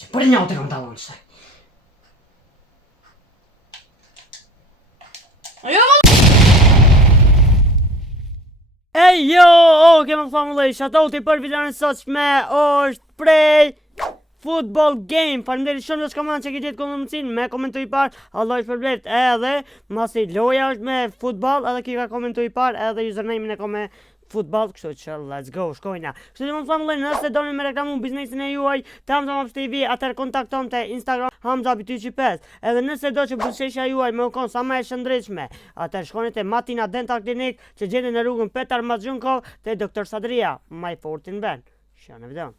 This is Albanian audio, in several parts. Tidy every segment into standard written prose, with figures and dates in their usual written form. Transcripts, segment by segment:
Që për një të kam talon qëtaj. Ej, jo, kemë familje, shatoti për videon e sotshme është prej Football Game. Faleminderit shumë që komentojnë që ke gjetë komentin me komentu i parë, Allah i shpërblet, edhe masi loja është me futbol, edhe ki ka komentu i parë, edhe username-in e ka me futbol, kështu që let's go, shkojna. Kështu që më familje, nëse doni me reklamu biznesin e juaj, të Hamza Maps TV, atër kontakton të Instagram Hamza B245. Edhe nëse do që buzëqeshja juaj me u konë sa më e shëndritshme, atër shkonit e Matina Dental Clinic, që gjeni në rrugën Petar Mazhjunkov, të Dr. Sadria, my 14 Ben. Shana videon.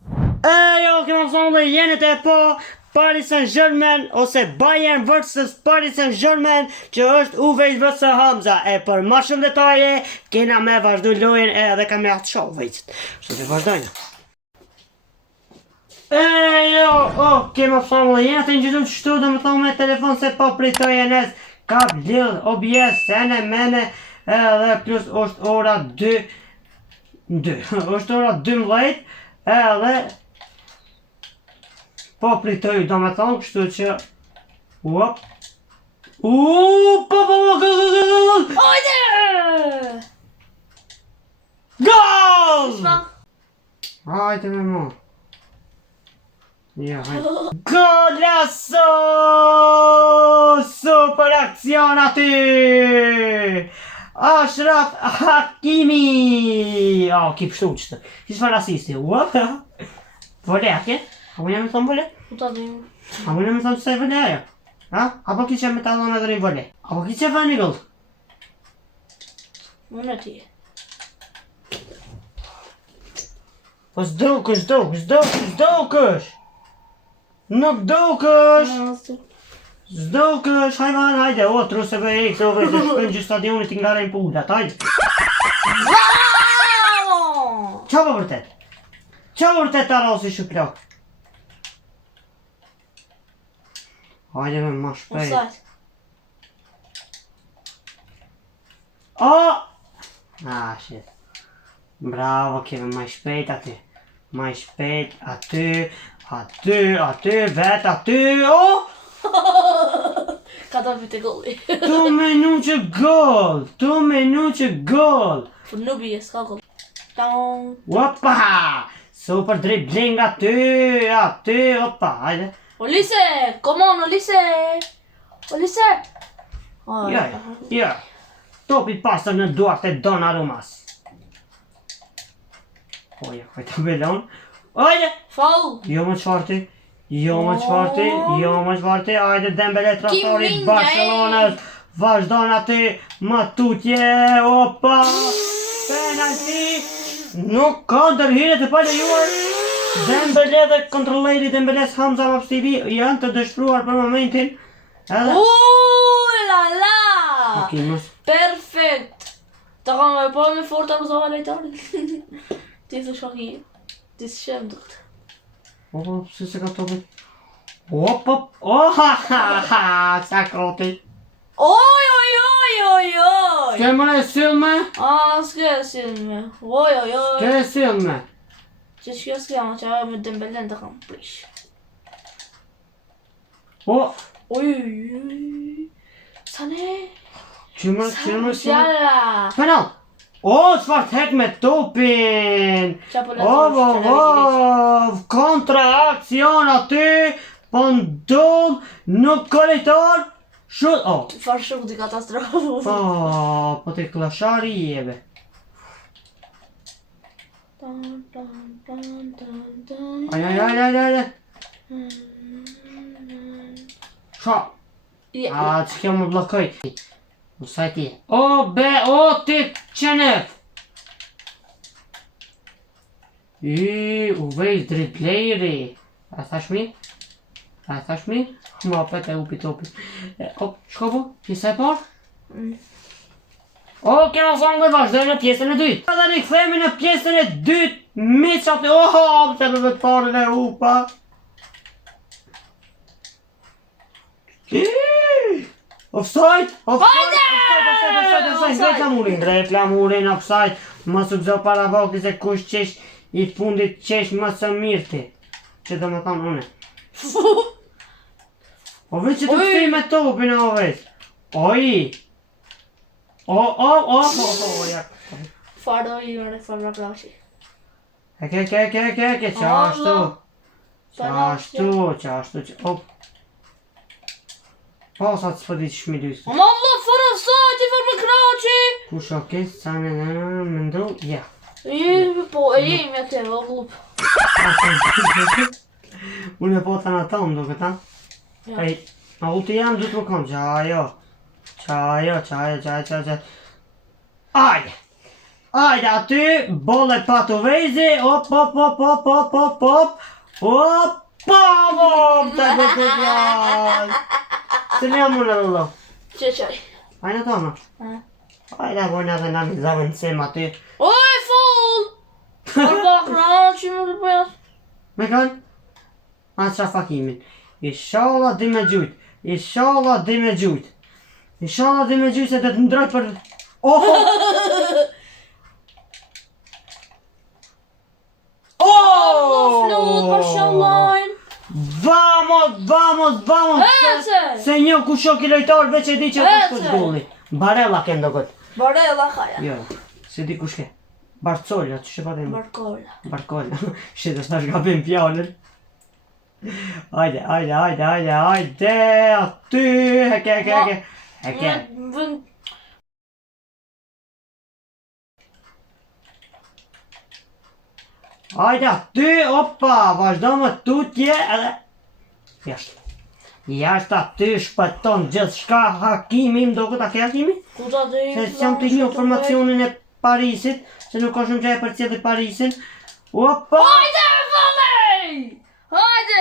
Jo, kemë familje, jenet e po Paris Saint-Germain ose Bayern vs Paris Saint-Germain, që është Uvejt vs Hamza. E për ma shumë detaje, kena me vazhdu lojen edhe kam jatë show Uvejtët. Shtë të vazhdojnë. Kemë familje, jenet e një qështu dhe më thonë me telefon se po pritoj e nes kap lidh OBS, sene, mene, edhe plus është ora 2, është ora 12, edhe po pritoj do me thonë, kështu që uop gol! Gol! Hajde me mo. Ja, hajde. Golazo! Super akcion aty! Ashraf Hakimi! Ki pështu qëtë. Që shfar asisti? Uop! Vole, ake? A mu jam e thonë vole? Puta dhe ju. A mu jam e thonë qësaj vole ajo? Apo ki që me talon edhe një vole? Apo ki që fa një gol? Unë e ti. Po s'dukësh! Nuk dukësh! S'dukësh, hajman, hajde, truse për e këtë ove të shpën që stadionit të ngarajnë pullat, hajde! Qa po vërtet? Qa vërtet të arrosi shuplok? Hajde me ma shpejt. Offside. Shit. Bravo, keve ma shpejt aty. Ma shpejt aty, vet aty, Ka të vite golli. Tu menu që gol! Për nubi e s'ka gol. Opa! Super dribbling aty, opa, hajde. Olise! Come on, Olise! Ja. Topi pasër në duart e Donnarumas. Oja, këjta belon. Oje! Foul! Jo më qfarti, ajde Dembele traktorit Barcelonës, vazhdon aty, matutje, opa, penalti, nuk ka ndërhyrje të palejuar, Dembele dhe kontrolleri Dembeles Hamza Maps TV janë të dëshpruar për momentin, edhe... La la! Perfekt! Ta kam e po me fort arruzova lejtari. Ti të shaki, ti së shem dukët. Si se ka topi? Sa koti? Oj! S'ke më e silme? S'ke e silme. Oj. S'ke e silme? Që shkjo s'ke ama që ajo me Dembelen të kam prish. Oj. Sane? Qëmër? Fjalla. Penal! Çfarë tek me topin! Kontra akcion aty, po ndodh në korridor, shut, Farë shumë t'i katastrofë. Po t'i klashari jebe. Ajajajajajaj. Qa? Që kjo më blokoj. Usaj ti. Ti qenef. Uvejt dribbleri. A thash mi? Ma pet e upi topi. Shko po? Pjesa e par? Kena zonë dhe vazhdoj në pjesën e dytë. Dhe në këthemi në pjesën e dytë. Miqat e të në vetë parën e upa. Offside! Reklamurin, offside. Më së gëzo para vokti se kush qesh i fundit qesh më së mirti. Që do më thonë une. O veç që të këtej me topin o veç. Oj. O, ja. Fardo i mërë, fardo krashi. Ke, qashtu. Op. Po, sa të s'pëdi që shmilus. Ama Allah, farë sajt i farë me krashi! Kush o kes, sa në më ndru, ja. Po, e jemi atë, o glup. Unë e po të në tomë, do këta. Ja. Ej, a ulti jam du të më kom, qajo. Ajde, aty, bolle patu vejzi, op, të këtë fjall. Se ne jam unë lullo. Qaj. Ajde tomë. Ajde, bojnë edhe në një zavën sim aty. Oj, full! Farë bak krashi më të përjas. Me kanë? A qa fakimin. Inshallah di me gjujt. Inshallah di me gjujt se dhe të ndrojt për... Oho! Flut, pashallah. Vamos! Ece! Se një kushok i lojtar veç e di që kush kush gulli. Barella ke ndo këtë. Barella kaja. Jo, se di kush ke. Barcolla, që shë patim? Barcolla. Shite, s'tash gabim fjallën. Ajde, aty, heke. Ajde aty, opa, vazhdo më tutje edhe... Jashtë aty shpëton gjithë shka Hakimi, më do këtë a ke Hakimi? Kuta dhe i... Se s'jam të një informacionin e Parisit, se nuk është në gjaj për cilë Parisin. Opa! Hajde, vëllej! Hajde,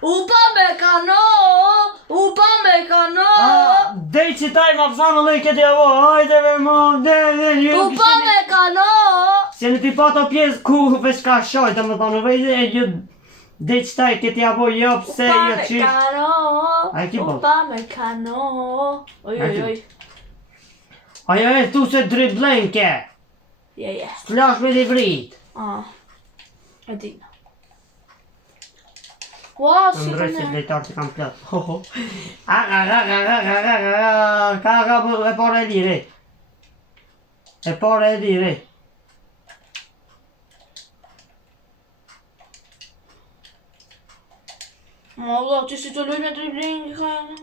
Upa me kano! Dej që taj ma pësanë lej këtë javo, hajde me mo, Upa me kano! Se në ti pa të pjesë ku veç ka shoj, të më thonë vejze e ju dej që taj këtë javo, jo pse jo që... Upa me kano! Oj. Ajo e tu se driblen ke, Je. s'lash me li vrit. E dina. Ua, si Ndroj se këne. lejtar të kam plot. Ka e pare e lire. Allah, ti si të luj me dribling i kajane.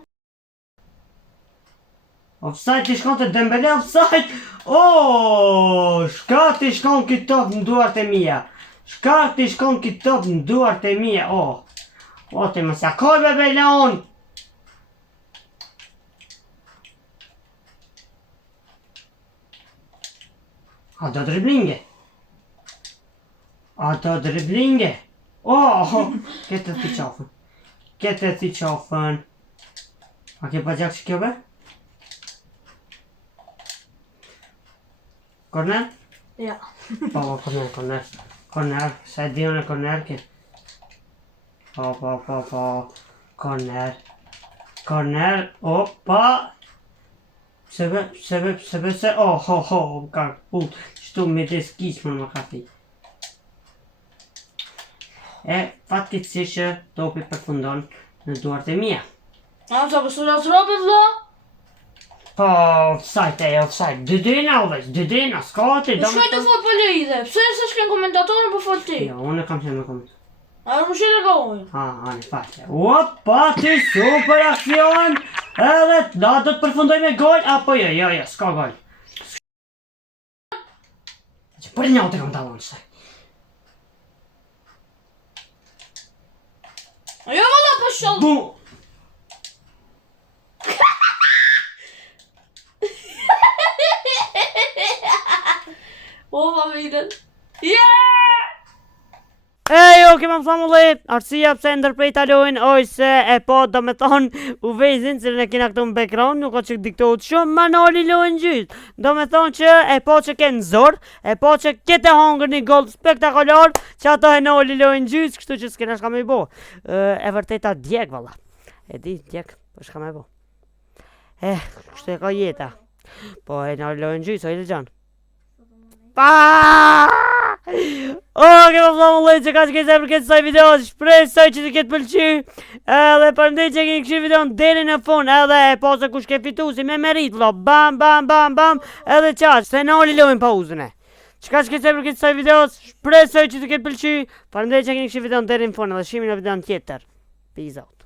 Offside ti shkon të Dembele offside. Shka ti shkon këtë top në duart e mia. O ti më sakoj bebe Leon. A do driblinge. Këtë ti qafën. A ke pa gjak që kjo be? Korner? Ja. Po, korner. Sa e dion e korner ke? Po. Korner, opa! Sebe, ka put, qëtu me të skismë më ka fi. E, fatkeqësisht topi përfundon në duart e mia. Sa pësura të robe, vla? Po, offside. Dydina, s'ka ti. Shkoj të fot për lejde, pse se shken komentatorën për fot ti? Jo, unë kam qenë me koment. A më shire ka ojnë? Ani, faqe. Opa, ti super aksion! Edhe, da, do të përfundoj me gol, apo jo, s'ka gol. Që për një të kam talon qëtaj. Jo, valla, po shëllë! Bu! O, ma vidën. Jo, kema më thamu le, arsia pse ndërprej talojnë, ose e po do me thonë u vezin, cilën e kina këtu në background, nuk o që diktohet shumë, ma noli lojnë gjysë. Do me thonë që e po që ke në zorë, e po që kete hongër një gol spektakular, që ato e noli lojnë gjysë, kështu që s'kena shka me i bo. E vërteta djek, valla. E di, djek, po shka me i bo. Kështu e ka jeta. Po e noli lojnë gjysë, o i dhe gjanë. Oke, po vëllai që ka që kejtë për këtë saj video, shpresoj që të ketë pëlqy. Edhe përndej që keni këshirë videon deri në fund, edhe posa kush ke fitu si me merit, vlo, bam, bam, bam, bam, edhe qash, se në oli lovin pauzën e. Që ka që kejtë për këtë saj video, shpresoj që të ketë pëlqy. Përndej që keni këshirë videon deri në fund, edhe shimi në videon tjetër. Peace out.